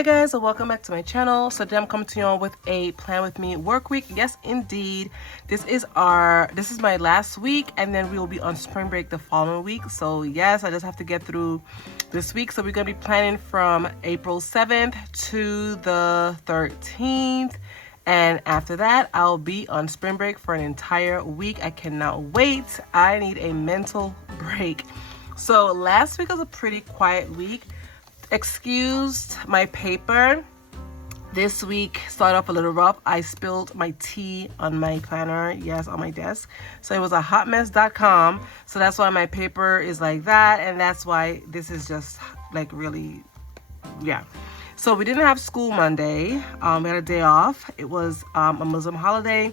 Hi guys, and welcome back to my channel. So today I'm coming to you all with a plan with me work week. Yes indeed, this is my last week, and then we will be on spring break the following week. So yes, I just have to get through this week. So we're going to be planning from April 7th to the 13th, and after that I'll be on spring break for an entire week. I cannot wait. I need a mental break. So last week was a pretty quiet week. Excused my paper. This week started off a little rough. I spilled my tea on my planner, yes, on my desk. So it was a hotmess.com. So that's why my paper is like that, and that's why this is just like really, yeah. So we didn't have school Monday. We had a day off. It was a Muslim holiday.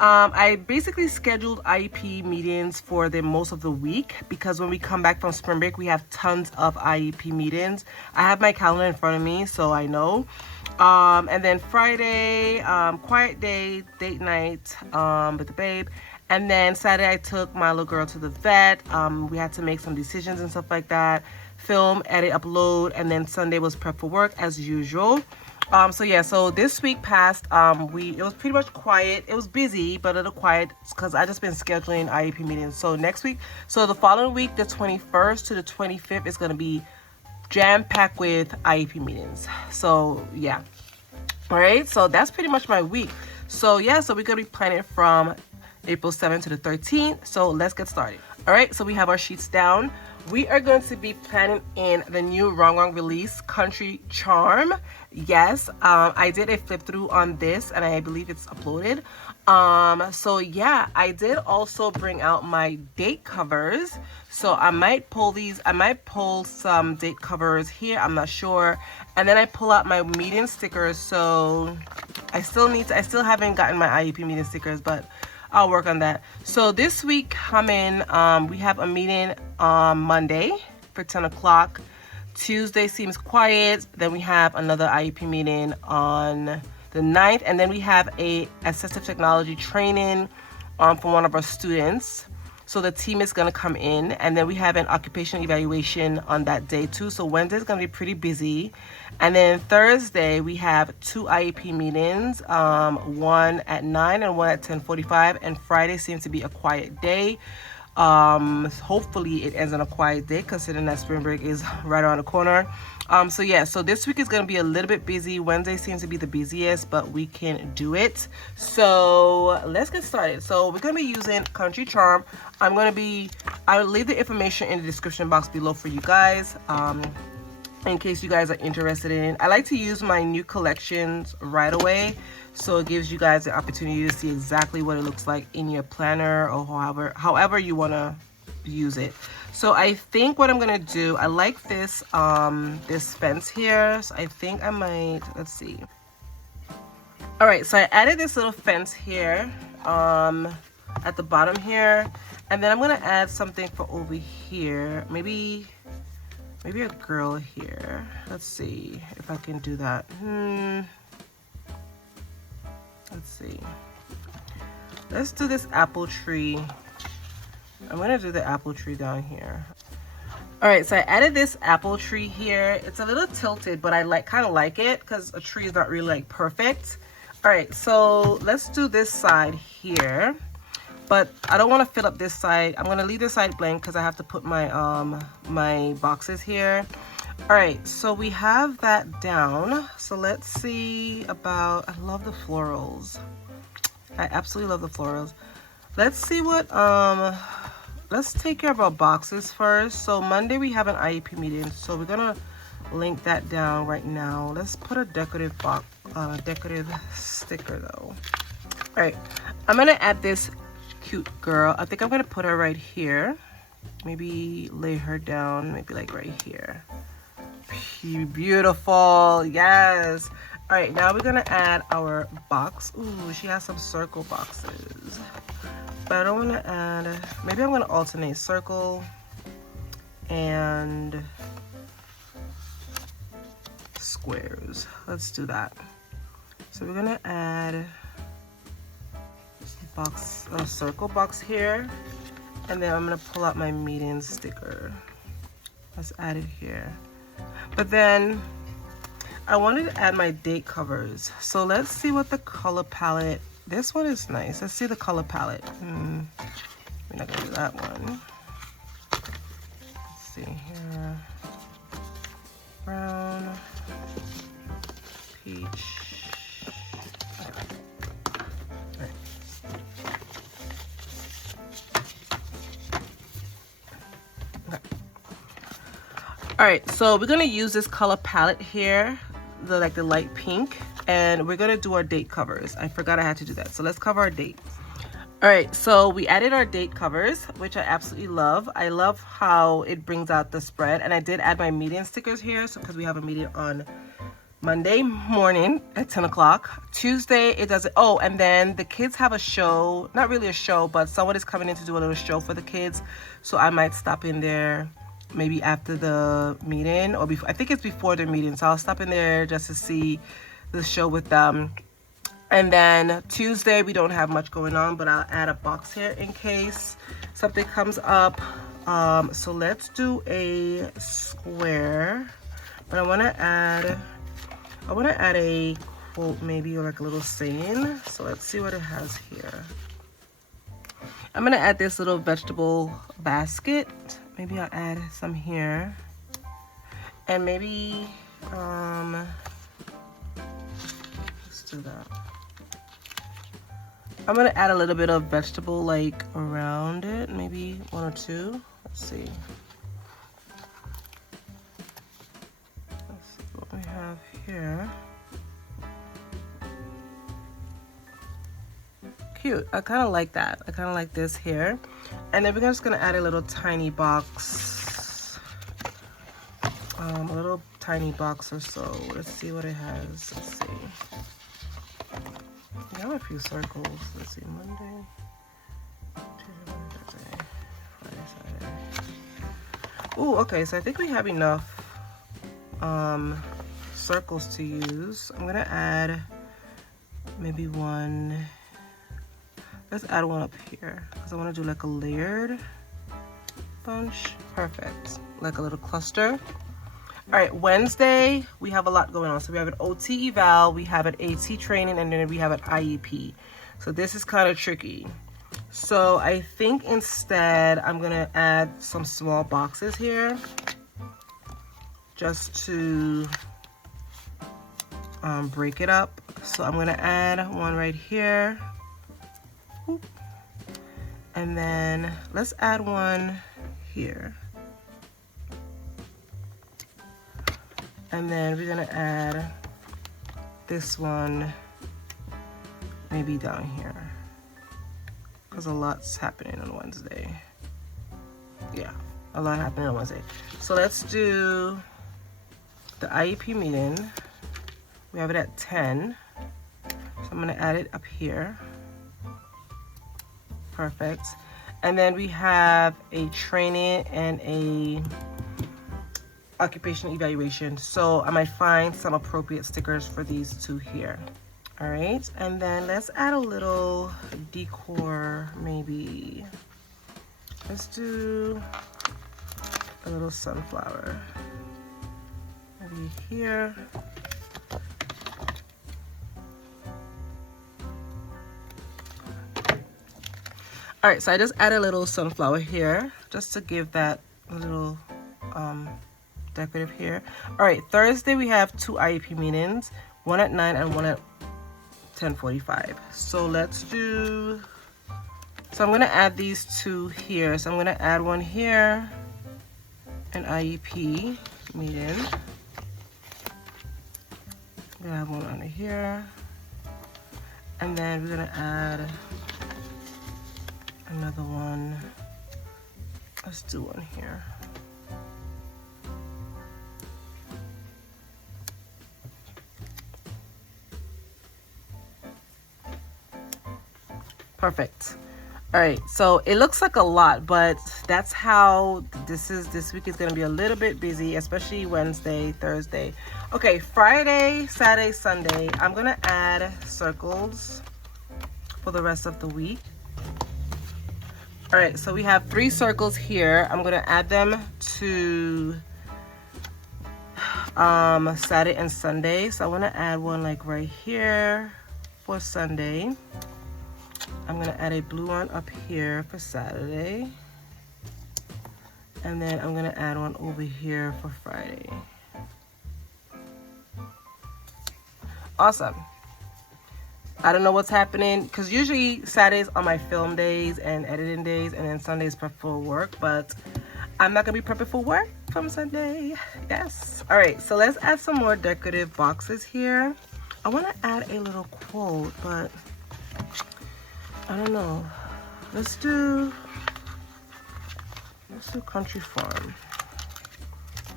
I basically scheduled IEP meetings for the most of the week because when we come back from spring break, we have tons of IEP meetings. I have my calendar in front of me, so I know. And then Friday, quiet day, date night with the babe. And then Saturday, I took my little girl to the vet. We had to make some decisions and stuff like that. Film, edit, upload, and then Sunday was prep for work as usual. So yeah, so this week passed. It was pretty much quiet. It was busy, but a little quiet because I just been scheduling IEP meetings. So next week, so the following week, the 21st to the 25th is going to be jam-packed with IEP meetings. So yeah. All right, so that's pretty much my week. So yeah, so we're going to be planning from April 7th to the 13th. So let's get started. All right, so we have our sheets down. We are going to be planning in the new Wrong release, Country Charm. Yes, I did a flip through on this, and I believe it's uploaded. So yeah, I did also bring out my date covers. So I might pull some date covers here, I'm not sure. And then I pull out my meeting stickers. So I still haven't gotten my IEP meeting stickers, but I'll work on that. So this week coming, we have a meeting on Monday for 10 o'clock. Tuesday seems quiet. Then we have another IEP meeting on the 9th. And then we have a assistive technology training for one of our students. So the team is going to come in, and then we have an occupational evaluation on that day too. So Wednesday is going to be pretty busy. And then Thursday we have 2 IEP meetings, one at 9 and one at 10:45. And Friday seems to be a quiet day. Hopefully it ends on a quiet day considering that spring break is right around the corner. So yeah, so this week is going to be a little bit busy. Wednesday seems to be the busiest, but we can do it. So let's get started. So we're going to be using Country Charm. I will leave the information in the description box below for you guys, in case you guys are interested in it. I like to use my new collections right away, so it gives you guys the opportunity to see exactly what it looks like in your planner, or however you want to use it. So I think what I'm gonna do, I like this this fence here, so I think I might, let's see. All right, so I added this little fence here at the bottom here, and then I'm gonna add something for over here, maybe a girl here. Let's see if I can do that. Let's see. Let's do this apple tree. I'm gonna do the apple tree down here. All right, so I added this apple tree here. It's a little tilted, but I kind of like it because a tree is not really like perfect. All right, so let's do this side here, but I don't want to fill up this side. I'm gonna leave this side blank because I have to put my my boxes here. All right, so we have that down. So let's see about, I love the florals. I absolutely love the florals. Let's see what, let's take care of our boxes first. So Monday we have an IEP meeting, so we're gonna link that down right now. Let's put a decorative box, decorative sticker though. All right, I'm gonna add this cute girl. I think I'm gonna put her right here. Maybe lay her down, maybe like right here. Beautiful, yes. All right, now we're gonna add our box. Ooh, she has some circle boxes, but I don't want to add, maybe I'm gonna alternate circle and squares. Let's do that. So we're gonna add a circle box here, and then I'm gonna pull out my meeting sticker. Let's add it here. But then I wanted to add my date covers. So let's see what the color palette. This one is nice. Let's see the color palette. We're not gonna do that one. Let's see here. Brown, peach. All right, so we're gonna use this color palette here, the light pink, and we're gonna do our date covers. I forgot I had to do that. So let's cover our dates. All right, so we added our date covers, which I absolutely love. I love how it brings out the spread, and I did add my meeting stickers here, so because we have a meeting on Monday morning at 10 o'clock. Tuesday, it does it. Oh, and then the kids have a show, not really a show, but someone is coming in to do a little show for the kids. So I might stop in there maybe after the meeting, or before. I think it's before the meeting. So I'll stop in there just to see the show with them. And then Tuesday, we don't have much going on, but I'll add a box here in case something comes up. So let's do a square, but I want to add a quote, maybe, or like a little saying. So let's see what it has here. I'm gonna add this little vegetable basket. Maybe I'll add some here, and maybe let's do that. I'm gonna add a little bit of vegetable like around it, maybe one or two. Let's see. Let's see what we have here. Cute. I kind of like that. I kind of like this here. And then we're just gonna add a little tiny box, a little tiny box or so. Let's see what it has. Let's see. We have a few circles. Let's see. Monday, Tuesday, Wednesday, Friday, Saturday. Oh, okay. So I think we have enough circles to use. I'm gonna add maybe one. Let's add one up here because I want to do like a layered bunch. Perfect. Like a little cluster. All right, Wednesday, we have a lot going on. So we have an OT eval, we have an AT training, and then we have an IEP. So this is kind of tricky. So I think instead I'm going to add some small boxes here just to break it up. So I'm going to add one right here. And then let's add one here. And then we're gonna add this one maybe down here, because a lot's happening on Wednesday. Yeah, a lot happening on Wednesday. So let's do the IEP meeting. We have it at 10. So I'm gonna add it up here. Perfect. And then we have a training and a occupational evaluation. So I might find some appropriate stickers for these two here. All right. And then let's add a little decor, maybe. Let's do a little sunflower. Maybe here. All right, so I just added a little sunflower here just to give that a little decorative here. All right, Thursday we have two IEP meetings, one at 9 and one at 10:45. So let's do, so I'm gonna add these two here. So I'm gonna add one here, an IEP meeting. I'm gonna have one under here. And then we're gonna add another one. Let's do one here. Perfect. All right, so it looks like a lot, but that's how this week is going to be a little bit busy, especially Wednesday, Thursday. Okay, Friday, Saturday, Sunday, I'm going to add circles for the rest of the week. All right, so we have 3 circles here. I'm gonna add them to Saturday and Sunday. So I want to add one like right here for Sunday. I'm going to add a blue one up here for Saturday. And then I'm going to add one over here for Friday. Awesome. I don't know what's happening because usually Saturdays are my film days and editing days, and then Sundays prep for work, but I'm not going to be prepping for work from Sunday. Yes. All right, so let's add some more decorative boxes here. I want to add a little quote, but I don't know. Let's do Country Farm.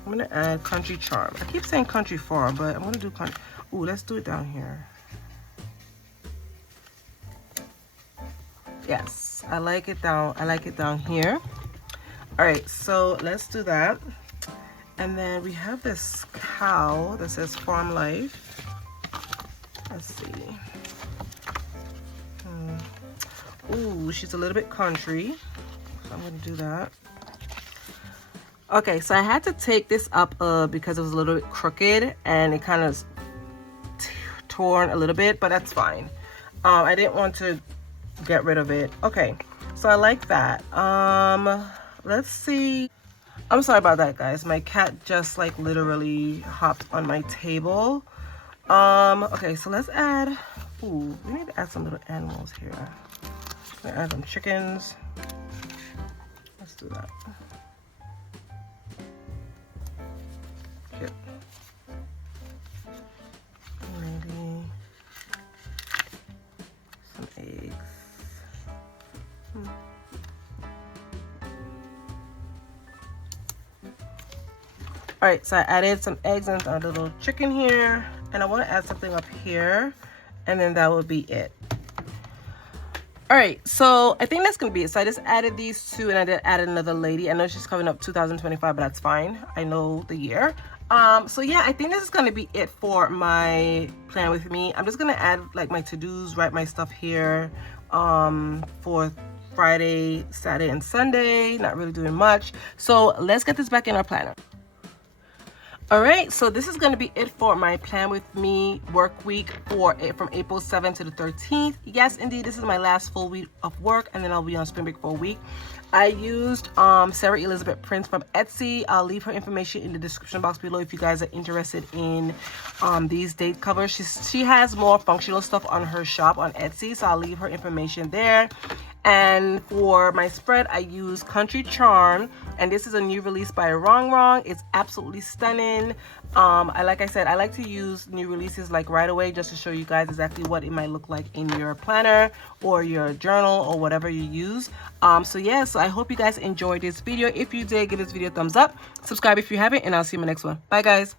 I'm going to add Country Charm. I keep saying Country Farm, but I'm going to do Country. Ooh, let's do it down here. Yes, I like it down here. All right, so let's do that. And then we have this cow that says Farm Life. Let's see. Ooh, she's a little bit country, so I'm gonna do that. Okay, so I had to take this up because it was a little bit crooked and it kind of torn a little bit, but that's fine. I didn't want to get rid of it. Okay, so I like that. Let's see. I'm sorry about that, guys. My cat just like literally hopped on my table. Okay, so let's add, ooh, we need to add some little animals here. I'm gonna add some chickens. Let's do that. Cute. Maybe some eggs. All right, so I added some eggs and a little chicken here, and I want to add something up here, and then that will be it. All right, so I think that's gonna be it. So I just added these two, and I did add another lady. I know she's coming up 2025, but that's fine. I know the year. So yeah, I think this is gonna be it for my plan with me. I'm just gonna add like my to-dos, write my stuff here for Friday, Saturday, and Sunday. Not really doing much. So let's get this back in our planner. All right, so this is going to be it for my plan with me work week from April 7th to the 13th. Yes, indeed, this is my last full week of work, and then I'll be on spring break for a week. I used Sarah Elizabeth prints from Etsy. I'll leave her information in the description box below if you guys are interested in these date covers. She has more functional stuff on her shop on Etsy, so I'll leave her information there. And for my spread, I use Country Charm, and this is a new release by Wrong. It's absolutely stunning. Like I said, I like to use new releases like right away just to show you guys exactly what it might look like in your planner or your journal or whatever you use. So yeah, so I hope you guys enjoyed this video. If you did, give this video a thumbs up, subscribe if you haven't, and I'll see you in my next one. Bye guys.